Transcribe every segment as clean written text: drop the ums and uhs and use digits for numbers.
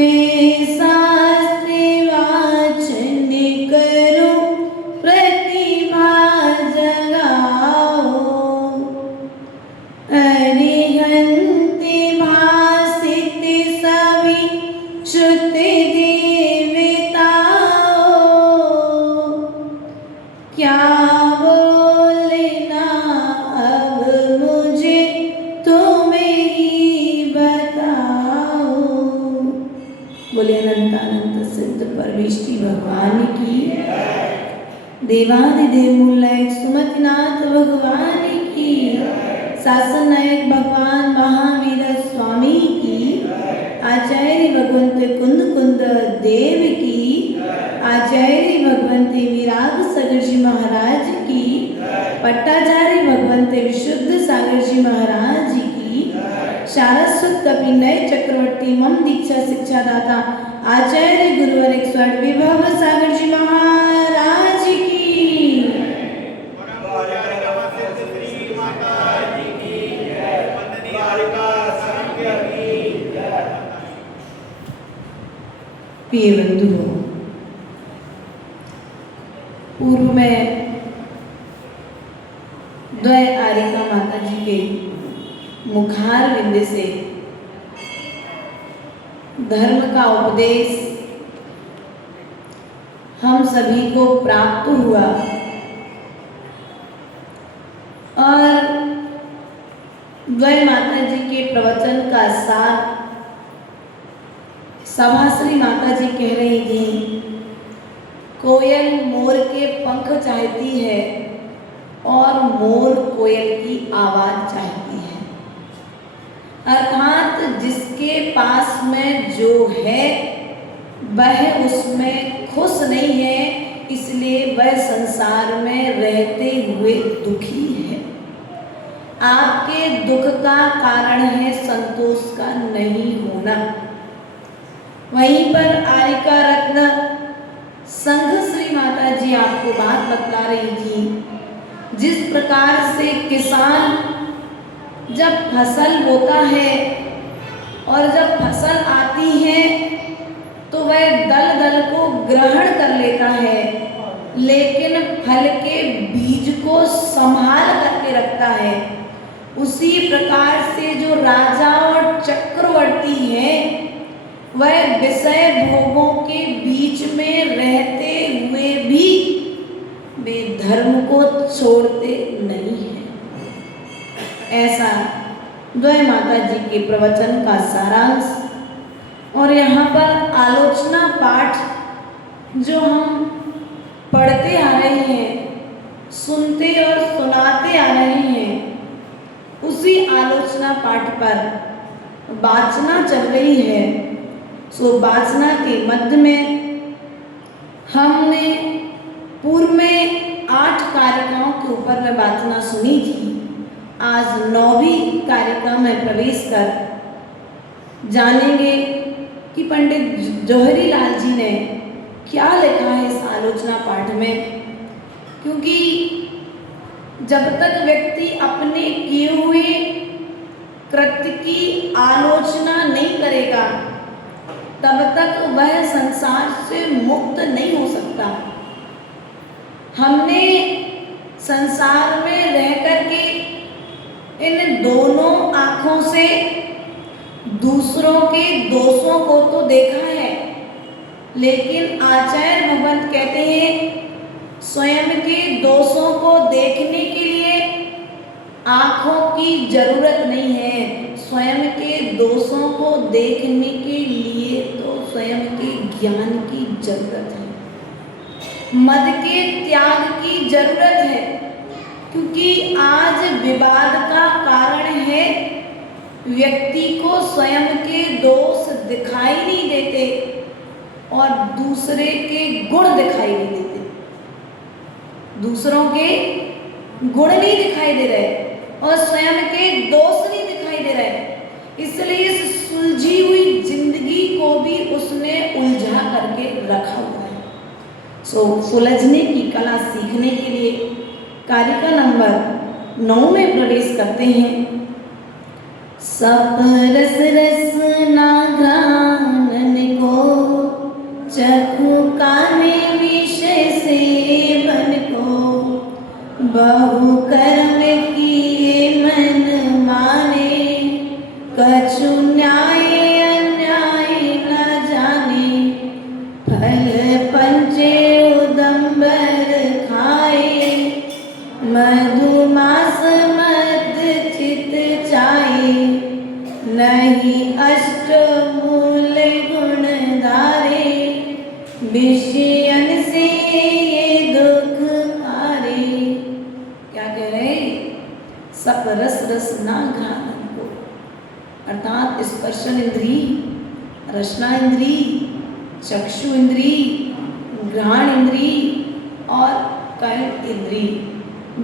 मैं शास्त्र वाचन करूं, प्रतिभा जगाओ। अरिहंत भासित सभी श्रुति देवताओ, क्या बोलना अब मुझे तुम ही बताओ। बोले अनंतानंत सिद्ध परमेष्टि भगवान की, देवादिदेव मूलनायक सुमतिनाथ भगवान की, शासन नायक भगवान महावीर स्वामी की, आचार्य भगवंत कुंद कुंद देव की, आचार्य भगवंत विराग सागर जी महाराज की, पट्टाचार्य भगवंत विशुद्ध सागर जी महाराज की, सारस्वत कपिनय चक्रवर्ती मम दीक्षा शिक्षा दाता आचार्य गुरुवर एक्सपर्ट विभव सागर जी महाराज की। प्रिय बंधुओं, पूर्व में द्वय आरिका माता जी के मुखार विंद से धर्म का उपदेश हम सभी को प्राप्त हुआ और द्वय माता जी के प्रवचन का सार सभाश्री माता जी कह रही थी, कोयल मोर के पंख चाहती है और मोर कोयल की आवाज चाहती है। अर्थात जिसके पास में जो है वह उसमें खुश नहीं है, इसलिए वह संसार में रहते हुए दुखी है। आपके दुख का कारण है संतोष का नहीं होना। वहीं पर आरिका रत्न संघ श्री माता जी आपको बात बतला रही थी, जिस प्रकार से किसान जब फसल बोता है और जब फसल आती है तो वह दल दल को ग्रहण कर लेता है, लेकिन फल के बीज को संभाल करके रखता है। उसी प्रकार से जो राजा और चक्रवर्ती हैं वह विषय भोगों के बीच में रहते हुए भी वे धर्म को छोड़ते नहीं हैं। ऐसा द्वय माता जी के प्रवचन का सारांश। और यहाँ पर आलोचना पाठ जो हम पढ़ते आ रहे हैं, सुनते और सुनाते आ रहे हैं, उसी आलोचना पाठ पर वाचना चल रही है। सो वाचना के मध्य में हमने पूर्व में 8 कारिकाओं के ऊपर में वाचना सुनी थी। आज 9वीं कारिका में प्रवेश कर जानेंगे कि पंडित जौहरी लाल जी ने क्या लिखा है इस आलोचना पाठ में। क्योंकि जब तक व्यक्ति अपने किए हुए कृत्य की आलोचना नहीं करेगा तब तक वह संसार से मुक्त नहीं हो सकता। हमने संसार में रह करके इन दोनों आँखों से दूसरों के दोषों को तो देखा है, लेकिन आचार्य भगवंत कहते हैं स्वयं के दोषों को देखने के लिए आँखों की जरूरत नहीं है। स्वयं के दोषों को देखने के लिए तो स्वयं के ज्ञान की जरूरत है, मद के त्याग की जरूरत है। क्योंकि आज विवाद का कारण है व्यक्ति को स्वयं के दोष दिखाई नहीं देते और दूसरे के गुण दिखाई नहीं देते। दूसरों के गुण नहीं दिखाई दे रहे और स्वयं के दोष नहीं दिखाई दे रहे। इसलिए इस सुलझी हुई जिंदगी को भी उसने उलझा करके रखा हुआ है। सुलझने की कला सीखने के लिए कारिका नंबर 9 में प्रवेश करते हैं। सप रस रस ना घ्राणन विषयन से ये दुख हारे। क्या कह रहे? सप रस रस ना घ्राणन को, अर्थात स्पर्शन इंद्री, रसना इंद्री, चक्षु इंद्री, घ्राण इंद्री और कर्म इंद्री,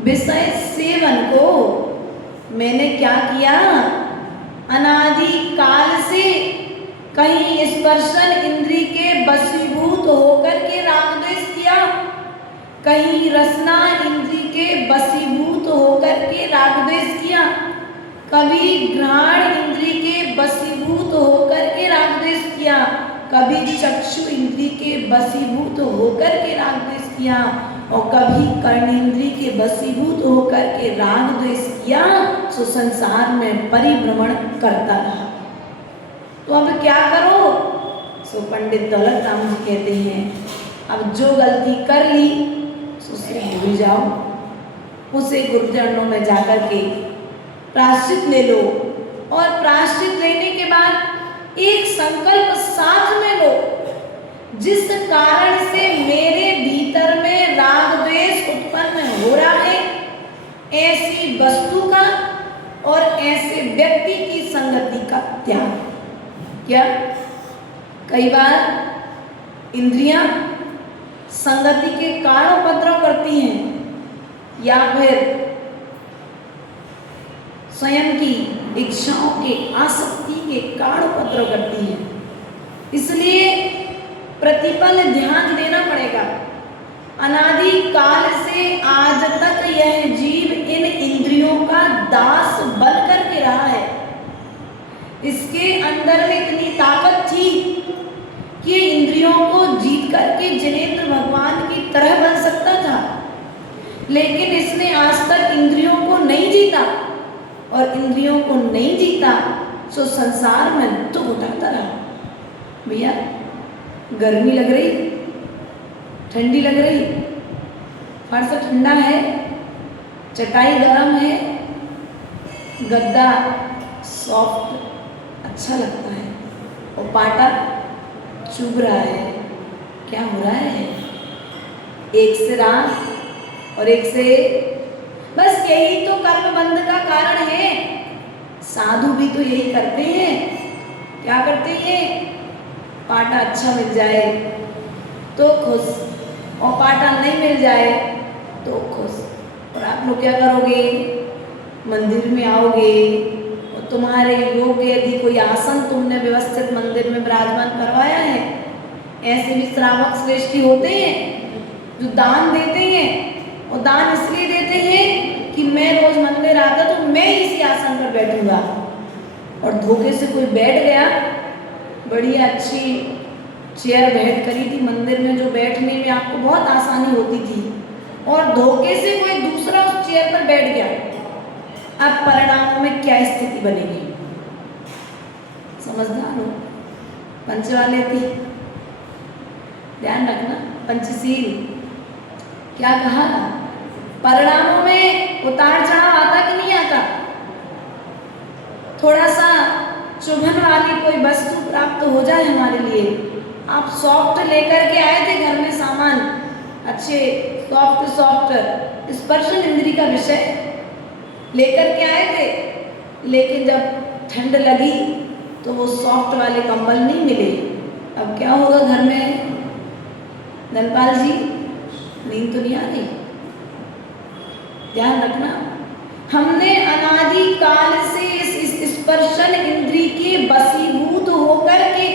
विषय सेवन को मैंने क्या किया? अनादि काल से कहीं स्पर्शन इंद्री के वशीभूत होकर के राग द्वेष किया, कहीं रसना इंद्री के वशीभूत होकर के राग द्वेष किया, कभी घ्राण इंद्री के वशीभूत होकर के राग द्वेष किया, कभी चक्षु इंद्री के वशीभूत होकर के राग द्वेष किया और कभी कर्णेंद्री के वशीभूत होकर के राग द्वेष किया, सो संसार में परिभ्रमण करता रहा। तो अब क्या करो? सो पंडित दौलत राम जी कहते हैं, अब जो गलती कर ली उससे भूल जाओ, उसे गुरुचरणों में जाकर के प्रायश्चित ले लो और प्रायश्चित लेने के बाद एक संकल्प साथ में लो, जिस कारण से मेरे भीतर में राग द्वेष उत्पन्न हो रहा है, ऐसी वस्तु का और ऐसे व्यक्ति की संगति का त्याग। क्या कई बार इंद्रियां संगति के कारण उपद्रव करती हैं या फिर स्वयं की इच्छाओं के आसक्ति के कारण उपद्रव करती हैं, इसलिए प्रतिपल ध्यान देना पड़ेगा। अनादि काल से आज तक यह जीव इन इंद्रियों का दास बन करके रहा है। इसके अंदर में इतनी ताकत थी कि इंद्रियों को जीत करके जिनेंद्र भगवान की तरह बन सकता था, लेकिन इसने आज तक इंद्रियों को नहीं जीता और इंद्रियों को नहीं जीता तो संसार में दुख उठाता रहा। भैया गर्मी लग रही, ठंडी लग रही, फर्श ठंडा है, चटाई गर्म है, गद्दा सॉफ्ट अच्छा लगता है और पाटा चुभ रहा है। क्या हो रहा है? एक से राग और एक से, बस यही तो कर्म बंध का कारण है। साधु भी तो यही करते हैं। क्या करते हैं? पाटा अच्छा मिल जाए तो खुश और पाटा नहीं मिल जाए तो खुश। और आप लोग क्या करोगे? मंदिर में आओगे और तुम्हारे योग्य यदि कोई आसन तुमने व्यवस्थित मंदिर में विराजमान करवाया है, ऐसे भी श्रावक श्रेष्ठी होते हैं जो दान देते हैं और दान इसलिए देते हैं कि मैं रोज मंदिर आता तो मैं इसी आसन पर बैठूंगा, और धोखे से कोई बैठ गया, बढ़िया अच्छी चेयर भेंट करी थी मंदिर में जो बैठने में आपको बहुत आसानी होती थी, और धोखे से कोई दूसरा उस चेयर पर बैठ गया, अब परिणामों में क्या स्थिति बनेगी? समझदार हो, पंच वाले थी, ध्यान रखना, पंचशील। क्या कहा? परिणामों में उतार चढ़ाव आता कि नहीं आता? थोड़ा सा चुभन वाली कोई वस्तु प्राप्त हो जाए हमारे लिए, आप सॉफ्ट लेकर के आए थे घर में सामान, अच्छे सॉफ्ट स्पर्शन इंद्री का विषय लेकर के आए थे, लेकिन जब ठंड लगी तो वो सॉफ्ट वाले कंबल नहीं मिले। अब क्या होगा घर में? धनपाल जी नींद तो नहीं आ रही? ध्यान रखना, हमने अनादि काल से इस स्पर्शन इंद्री के वशीभूत होकर के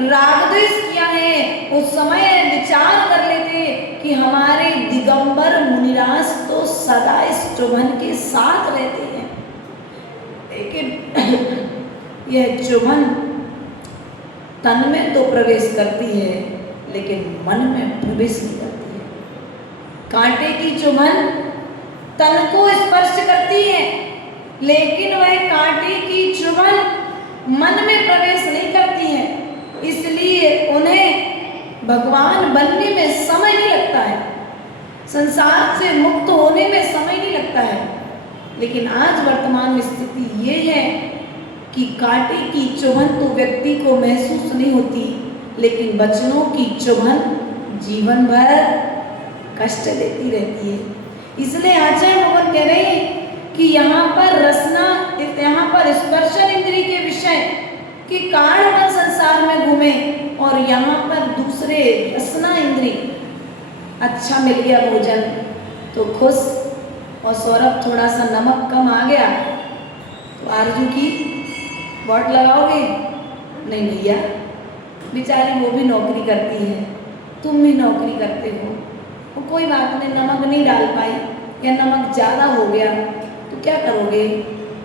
राग द्वेष किया है। उस समय विचार कर लेते कि हमारे दिगंबर मुनिराज तो सदा इस चुभन के साथ रहते हैं, लेकिन यह चुभन तन में तो प्रवेश करती है लेकिन मन में प्रवेश नहीं करती है। कांटे की चुभन तन को स्पर्श करती है, लेकिन वह कांटे की चुभन मन में प्रवेश नहीं करती है, इसलिए उन्हें भगवान बनने में समय नहीं लगता है, संसार से मुक्त होने में समय नहीं लगता है। लेकिन आज वर्तमान स्थिति ये है कि कांटे की चुभन तो व्यक्ति को महसूस नहीं होती, लेकिन वचनों की चुभन जीवन भर कष्ट देती रहती है। इसलिए आचार्य भगवान कह रहे हैं कि यहाँ पर रसना, यहाँ पर स्पर्शन इंद्रिय के विषय के कारण पर संसार में घूमे, और यहाँ पर दूसरे रसना इंद्रिय, अच्छा मिल गया भोजन तो खुश, और सौरभ थोड़ा सा नमक कम आ गया तो आरजू की वोट लगाओगे? नहीं भैया, बेचारी वो भी नौकरी करती है, तुम भी नौकरी करते हो, वो कोई बात नहीं, नमक नहीं डाल पाई या नमक ज़्यादा हो गया तो क्या करोगे?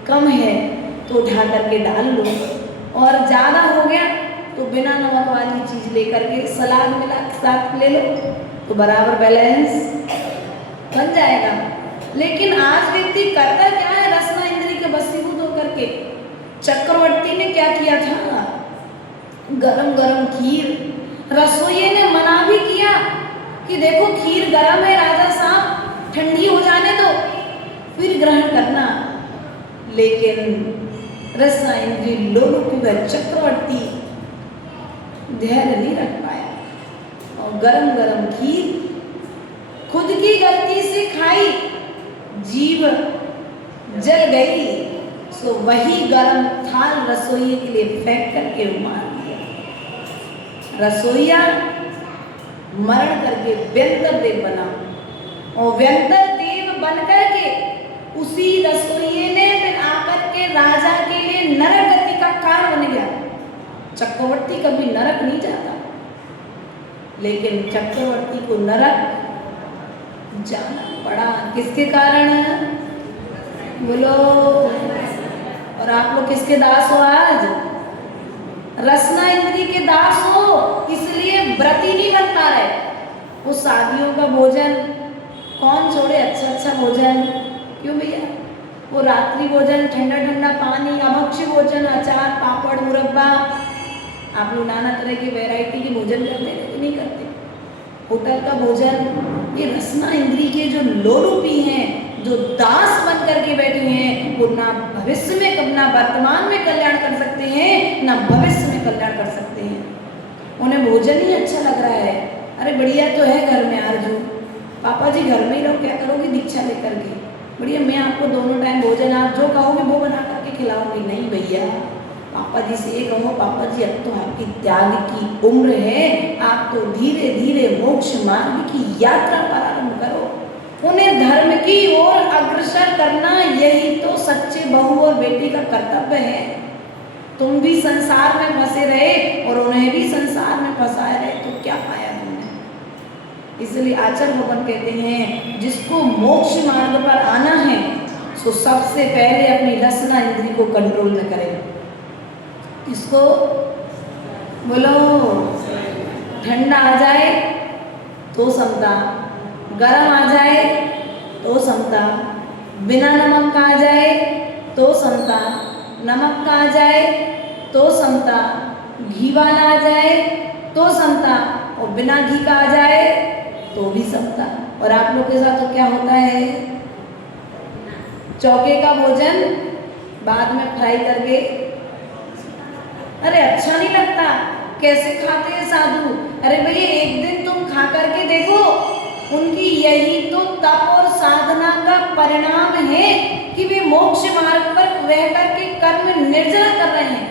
कम है तो उठा करके डाल लो, और ज़्यादा हो गया तो बिना नमक वाली चीज़ लेकर के सलाद मिला के साथ ले लो तो बराबर बैलेंस बन जाएगा। लेकिन आज व्यक्ति करता क्या है? रसना इंद्रिय के वशीभूत होकर के चक्रवर्ती ने क्या किया था? गरम गरम खीर, रसोइये ने मना भी किया कि देखो खीर गरम है राजा साहब, ठंडी हो जाने दो फिर ग्रहण करना, लेकिन रसना इंद्रिय लोलुप चक्रवर्ती धैर्य नहीं रख पाया, और गरम गरम खीर खुद की गलती से खाई, जीभ जल गई, सो वही गरम थाल रसोइये के लिए फेंक करके मार दिया। रसोइया मरण करके व्यंतर देव बना, और व्यंतर देव बन करके उसी रसोइये ने फिर आकर के राजा के लिए नरक गति का कारण बन गया। चक्रवर्ती कभी नरक नहीं जाता, लेकिन चक्रवर्ती को नरक जाना पड़ा। किसके कारण? बोलो। और आप लोग किसके दास हो आज? रसना इंद्रिय के दास हो, इसलिए व्रती नहीं बन पा रहे। वो शादियों का भोजन कौन छोड़े? अच्छा अच्छा भोजन क्यों भैया? वो रात्रि भोजन, ठंडा ठंडा पानी, अभक्ष्य भोजन, अचार पापड़ मुरब्बा, आप लोग नाना तरह की वैरायटी के भोजन करते हैं कि नहीं करते? होटल का भोजन, ये रसना इंद्रिय के जो लोलुपी हैं, जो दास बन करके बैठे हैं, वो ना भविष्य में, ना वर्तमान में कल्याण कर सकते हैं, ना भविष्य में कल्याण कर सकते हैं। उन्हें भोजन ही अच्छा लग रहा है, अरे बढ़िया तो है घर में आरजू, पापा जी घर में ही रहो, क्या करोगे दीक्षा लेकर के? बढ़िया, मैं आपको दोनों टाइम भोजन आप जो कहोगे वो बना करके खिलाऊंगी। नहीं भैया, पापा जी से ये कहो, पापा जी अब तो आपकी त्याग की उम्र है, आप तो धीरे धीरे मोक्ष मार्ग की यात्रा प्रारंभ करो। उन्हें धर्म की ओर अग्रसर करना, यही तो सच्चे बहू और बेटी का कर्तव्य है। तुम भी संसार में फंसे रहे और उन्हें भी संसार में फंसाए रहे, तो क्या पाया तुमने? इसलिए आचार्य भगवान कहते हैं, जिसको मोक्ष मार्ग पर आना है तो सबसे पहले अपनी रसना इंद्रिय को कंट्रोल में करें। इसको बोलो, ठंडा आ जाए तो समता, गरम आ जाए तो समता, बिना नमक का आ जाए तो समता, नमक का आ जाए तो समता, घी वाला आ जाए तो समता, और बिना घी का आ जाए तो भी समता। और आप लोग के साथ तो क्या होता है? चौके का भोजन बाद में फ्राई करके, अरे अच्छा नहीं लगता, कैसे खाते हैं साधु? अरे भैया एक दिन तुम खा करके देखो, उनकी यही तो तप और साधना का परिणाम है कि वे मोक्ष मार्ग पर रह करके कर्म निर्जरा कर रहे हैं।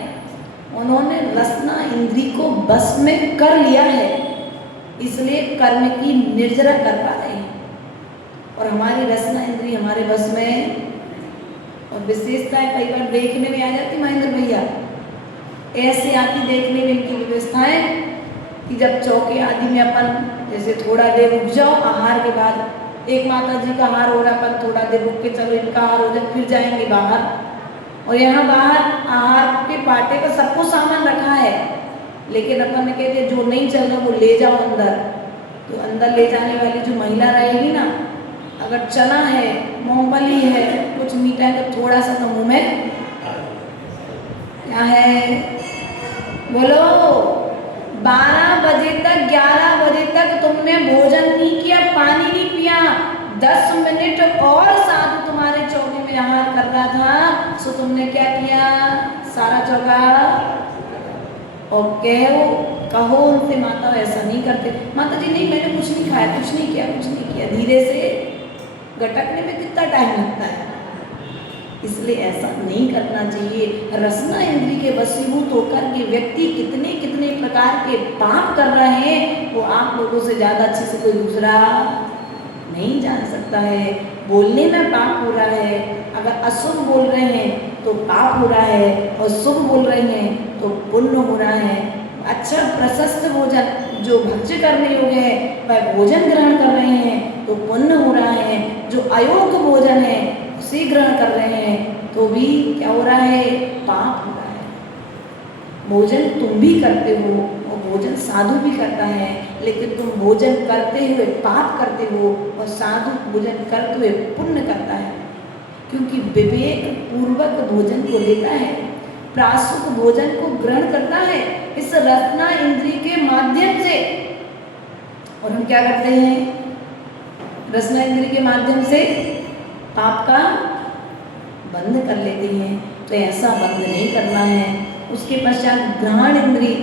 उन्होंने रसना इंद्रिय को बस में कर लिया है, इसलिए कर्म की निर्जरा कर पा रहे हैं। और हमारी रसना इंद्रिय हमारे बस में, और विशेषताएं कई बार देखने में आ जाती महेंद्र भैया, ऐसे आती देखने में इनकी व्यवस्थाएं कि जब चौके आदि में अपन जैसे थोड़ा देर रुक जाओ, आहार के बाद एक माता जी का आहार हो रहा, अपन थोड़ा देर रुक के चलो इनका आहार हो जाए, फिर जाएंगे बाहर। और यहाँ बाहर आहार के पाटे पर सबको सामान रखा है, लेकिन अपन ने कहते जो नहीं चल रहा वो ले जाओ अंदर। तो अंदर ले जाने वाली जो महिला रहेगी ना, अगर चना है, मूंगफली है, कुछ मीठा है तो थोड़ा सा तो मुँह में क्या है? बोलो। 12 बजे तक 11 बजे तक तुमने भोजन नहीं किया, पानी नहीं पिया, 10 मिनट और साधु तुम्हारे चौके में आहार कर रहा था, सो तुमने क्या किया? सारा चौका और कहो कहो उनसे माता ऐसा नहीं करते, माता जी नहीं मैंने कुछ नहीं खाया, कुछ नहीं किया, धीरे से गटकने में कितना टाइम लगता है। इसलिए ऐसा नहीं करना चाहिए। रसना इंद्री के वशीभूत होकर के व्यक्ति कितने कितने प्रकार के पाप कर रहे हैं वो आप लोगों से ज़्यादा अच्छे से कोई दूसरा नहीं जान सकता है। बोलने में पाप हो रहा है, अगर अशुभ बोल रहे हैं तो पाप हो रहा है, और शुभ बोल रहे हैं तो पुण्य हो रहा है। अच्छा प्रशस्त भोजन जो भक्ष्य करने योग्य है वह भोजन ग्रहण कर रहे हैं तो पुण्य हो रहा है, जो अयोग्य भोजन है उसे ग्रहण कर रहे हैं तो भी क्या हो रहा है, पाप हो रहा है। भोजन तुम भी करते हो और भोजन साधु भी करता है, लेकिन तुम भोजन करते हुए पाप करते हो और साधु भोजन करते हुए पुण्य करता है, क्योंकि विवेक पूर्वक भोजन को लेता है, प्रासुक भोजन को ग्रहण करता है इस रसना इंद्री के माध्यम से। और हम क्या करते हैं, रसना इंद्री के माध्यम से पाप का बंद कर लेते हैं। तो ऐसा बंद नहीं करना है। उसके पश्चात घ्राण इंद्री,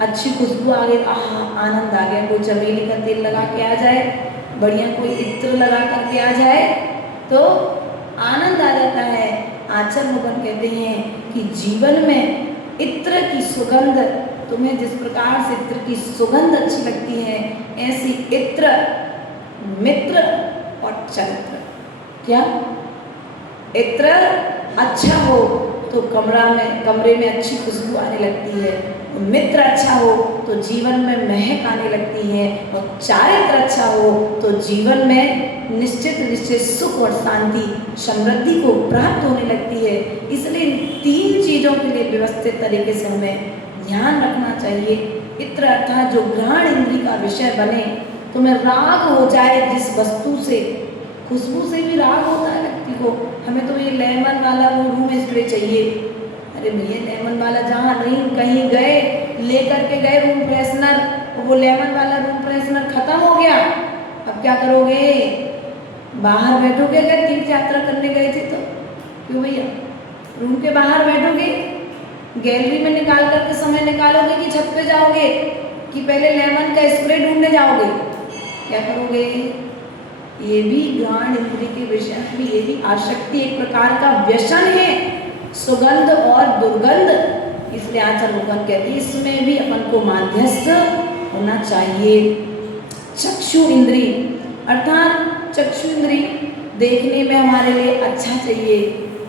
अच्छी खुशबू आ गई, आहा आनंद आ गया, कोई चमेली का तेल लगा के आ जाए, बढ़िया कोई इत्र लगा करके आ जाए तो आनंद आ जाता है। आचार्य मुगन कहते हैं कि जीवन में इत्र की सुगंध, तुम्हें जिस प्रकार से इत्र की सुगंध अच्छी लगती है ऐसी इत्र, मित्र और चरित्र। क्या इत्र अच्छा हो तो कमरे में अच्छी खुशबू आने लगती है, मित्र अच्छा हो तो जीवन में महक आने लगती है, और चारित्र अच्छा हो तो जीवन में निश्चित सुख और शांति समृद्धि को प्राप्त होने लगती है। इसलिए इन तीन चीज़ों के लिए व्यवस्थित तरीके से हमें ध्यान रखना चाहिए। इत्र अर्थात जो घ्राण इंद्री का विषय बने, तुम्हें राग हो जाए जिस वस्तु से, खुशबू से भी राग होता है व्यक्ति को। हमें तो ये लेमन वाला वो रूम स्प्रे चाहिए, अरे भैया लेमन वाला जहाँ नहीं कहीं गए लेकर के गए रूम फ्रेशनर, वो लेमन वाला रूम फ्रेशनर खत्म हो गया, अब क्या करोगे, बाहर बैठोगे। अगर तीर्थ यात्रा करने गए थे तो क्यों भैया रूम के बाहर बैठोगे, गैलरी में निकाल करके समय निकालोगे कि छत पे जाओगे कि पहले लेमन का स्प्रे ढूंढने जाओगे, क्या करोगे। ये भी घ्राण इंद्री के विषय में ये भी आसक्ति एक प्रकार का व्यसन है, सुगंध और दुर्गंध। इसलिए आचार्य मुगन कहते हैं इसमें भी अपन को माध्यस्थ होना चाहिए। चक्षु इंद्री अर्थात चक्षु इंद्री देखने में हमारे लिए अच्छा चाहिए,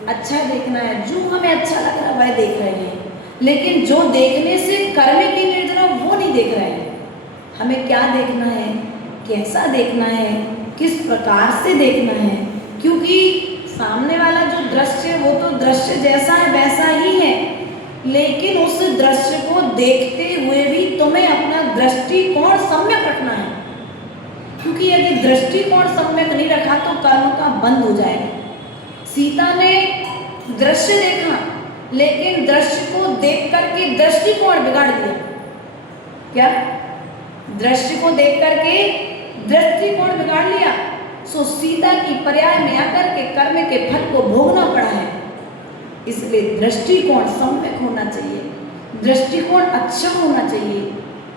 अच्छा देखना है, जो हमें अच्छा लग रहा है वह देख रहे हैं, लेकिन जो देखने से कर्म की निर्जना वो नहीं देख रहे हैं। हमें क्या देखना है, कैसा देखना है, किस प्रकार से देखना है, क्योंकि सामने वाला जो दृश्य वो तो दृश्य जैसा है वैसा ही है, लेकिन उस दृश्य को देखते हुए भी तुम्हें अपना दृष्टिकोण सम्यक रखना है, क्योंकि यदि दृष्टिकोण सम्यक नहीं रखा तो कर्म का बंद हो जाएगा। सीता ने दृश्य देखा लेकिन दृश्य को देख करके दृष्टिकोण बिगाड़ दिया। क्या दृश्य को देख करके दृष्टिकोण बिगाड़ लिया, सो सीता की पर्याय में आकर के कर्म के फल को भोगना पड़ा है। इसलिए दृष्टिकोण सम्यक होना चाहिए, दृष्टिकोण अच्छा होना चाहिए।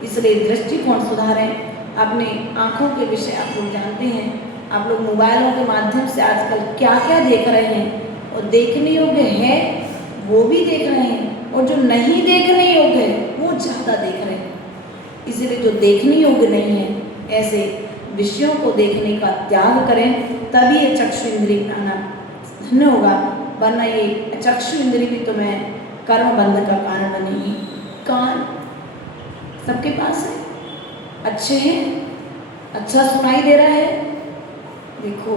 इसलिए दृष्टिकोण सुधारें। अपने आँखों के विषय आप लोग जानते हैं, आप लोग मोबाइलों के माध्यम से आजकल क्या क्या देख रहे हैं, और देखने योग्य है वो भी देख रहे हैं, और जो नहीं देखने योग्य है वो ज़्यादा देख रहे हैं। इसलिए जो देखने योग्य नहीं है ऐसे विषयों को देखने का त्याग करें, तभी ये चक्षु इंद्री आना धन्य होगा, वरना ये चक्षु इंद्री भी तुम्हें कर्म बंध का कारण बनेगी। कान सबके पास है, अच्छे हैं, अच्छा सुनाई दे रहा है, देखो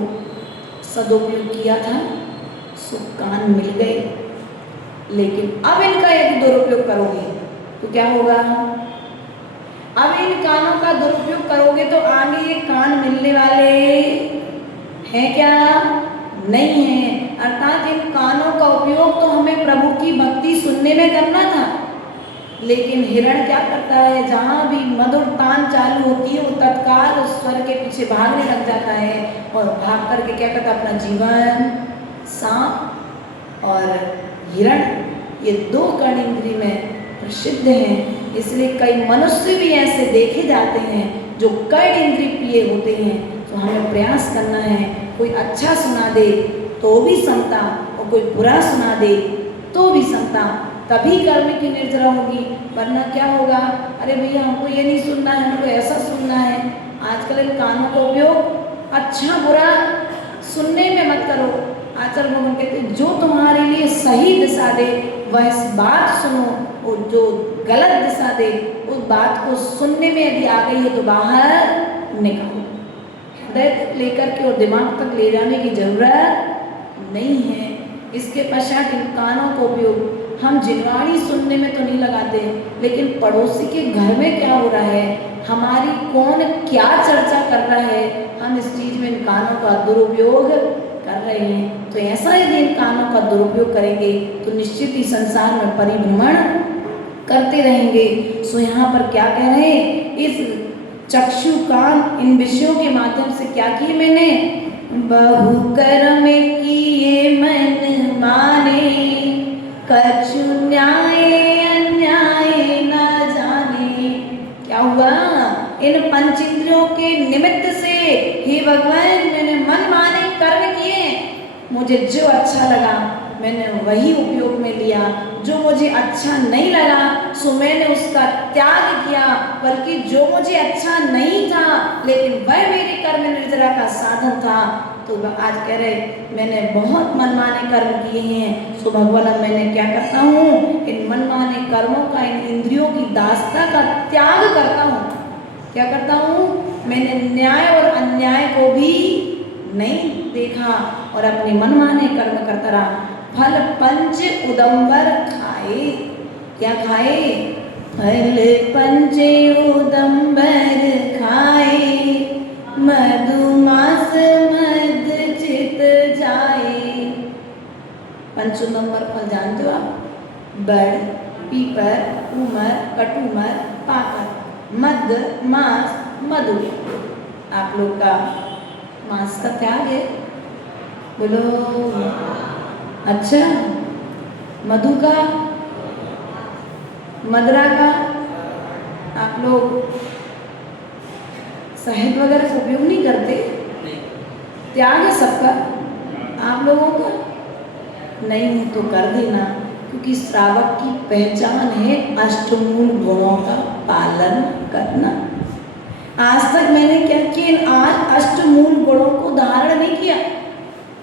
सदुपयोग किया था सो कान मिल गए, लेकिन अब इनका यदि दुरुपयोग करोगे तो क्या होगा। अब इन कानों का दुरुपयोग करोगे तो आगे ये कान मिलने वाले हैं क्या, नहीं है। अर्थात इन कानों का उपयोग तो हमें प्रभु की भक्ति सुनने में करना था, लेकिन हिरण क्या करता है, जहाँ भी मधुर तान चालू होती है वो तत्काल उस स्वर के पीछे भागने लग जाता है, और भाग करके क्या करता है, अपना जीवन। सांप और हिरण ये दो कर्णेंद्रिय में प्रसिद्ध हैं, इसलिए कई मनुष्य भी ऐसे देखे जाते हैं जो कई इंद्रिय प्रिय होते हैं। तो हमें प्रयास करना है, कोई अच्छा सुना दे तो भी समता और कोई बुरा सुना दे तो भी समता, तभी कर्म की निर्जरा होगी। वरना क्या होगा, अरे भैया हमको ये नहीं सुनना है, हमको ऐसा सुनना है। आजकल इन कानों का उपयोग अच्छा बुरा सुनने में मत करो। आचार्य भगवान कहते हैं जो तुम्हारे लिए सही दिशा दे वह इस बात सुनो, और जो गलत दिशा दे उस बात को सुनने में यदि आ गई है तो बाहर निकालो। हृदय तक लेकर के और दिमाग तक ले जाने की जरूरत नहीं है। इसके पश्चात इन कानों का उपयोग हम जिनवाणी सुनने में तो नहीं लगाते, लेकिन पड़ोसी के घर में क्या हो रहा है, हमारी कौन क्या चर्चा कर रहा है, हम इस चीज में इन कानों का दुरुपयोग कर रहे हैं। तो ऐसा यदि इन कानों का दुरुपयोग करेंगे तो निश्चित ही संसार में परिभ्रमण करते रहेंगे। सो यहाँ पर क्या कह रहे हैं, इस चक्षु कान इन विषयों के माध्यम से क्या किए मैंने, बहु कर्म किए मन माने, कछु न्याय अन्याय न जाने। क्या हुआ, इन पंच इंद्रियों के निमित्त से हे भगवान मैंने मन माने कर्म किए, मुझे जो अच्छा लगा मैंने वही उपयोग में लिया, जो मुझे अच्छा नहीं लगा सो मैंने उसका त्याग किया, बल्कि जो मुझे अच्छा नहीं था लेकिन वह मेरी कर्म निर्जरा का साधन था। तो आज कह रहे मैंने बहुत मनमाने कर्म किए हैं। सो भगवान मैंने क्या करता हूँ, इन मनमाने कर्मों का, इन इंद्रियों की दासता का त्याग करता हूँ। क्या करता हूँ, मैंने न्याय और अन्याय को भी नहीं देखा और अपने मनमाने कर्म करता रहा। फल पंच उदंबर खाए, क्या खाए, फल पंच उदंबर खाए, मधुमास मद चित जाए। पंच उदंबर फल जानते हो आप, बड़, पीपर, उमर, कटुमर, पाकर, मद, मांस, मधु। आप लोग का मांस का त्याग है, बोलो अच्छा, मधु का, मदरा का, आप लोग शहद वगैरह का उपयोग नहीं करते, त्याग है सबका, आप लोगों का नहीं तो कर देना, क्योंकि श्रावक की पहचान है अष्टमूल गुणों का पालन करना। आज तक मैंने क्या किया, आज अष्टमूल गुणों को धारण नहीं किया,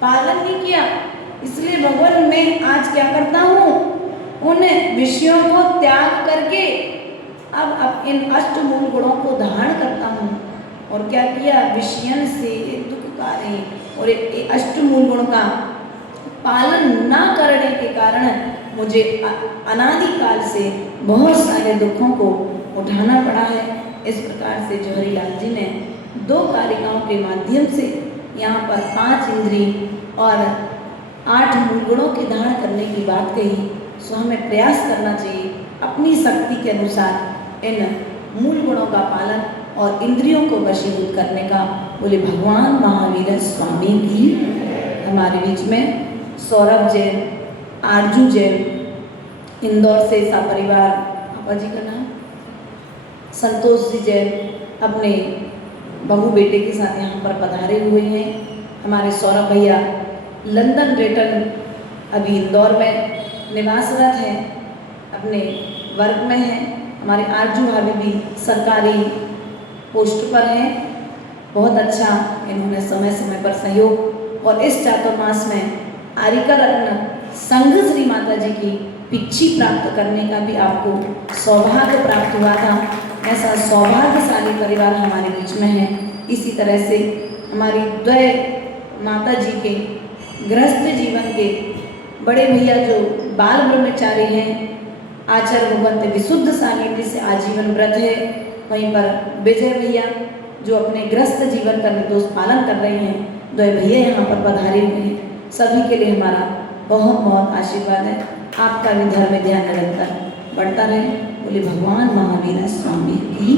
पालन नहीं किया। इसलिए भगवान मैं आज क्या करता हूँ, उन विषयों को त्याग करके अब इन अष्टमूल गुणों को धारण करता हूँ। और क्या किया, विषयन से दुखकारी और एक अष्टमूल गुण का पालन न करने के कारण मुझे अनादिकाल से बहुत सारे दुखों को उठाना पड़ा है। इस प्रकार से जो हरिलाल जी ने 2 कारिकाओं के माध्यम से यहाँ पर 5 इंद्रिय और 8 मूल गुणों के धारण करने की बात कही। सो हमें प्रयास करना चाहिए अपनी शक्ति के अनुसार इन मूल गुणों का पालन और इंद्रियों को वशीभूत करने का। बोले भगवान महावीर स्वामी की। हमारे बीच में सौरभ जैन, आरजू जैन, इंदौर से सा परिवार, पापा जी का नाम संतोष जी जैन, अपने बहू बेटे के साथ यहाँ पर पधारे हुए हैं। हमारे सौरभ भैया लंदन रिटर्न अभी इंदौर में निवासरत हैं, अपने वर्क में हैं। हमारे आरजू भाभी भी सरकारी पोस्ट पर हैं। बहुत अच्छा इन्होंने समय समय पर सहयोग, और इस चातुर्मास में आरिका रत्न संघ श्री माता जी की पिच्छी प्राप्त करने का भी आपको सौभाग्य प्राप्त हुआ था। ऐसा सौभाग्यशाली परिवार हमारे बीच में है। इसी तरह से हमारी द्वय माता जी के गृहस्थ जीवन के बड़े भैया जो बाल ब्रह्मचारी हैं, आचार्य भगवंत विशुद्ध सानिध्य से आजीवन व्रत है। वहीं पर विजय भैया जो अपने गृहस्थ जीवन का निर्दोष पालन कर रहे हैं, द्वय भैया यहाँ पर पधारे हुए हैं। सभी के लिए हमारा बहुत बहुत आशीर्वाद है। आपका भी धर्म ध्यान निरंतर बढ़ता रहे। बोले भगवान महावीर स्वामी की।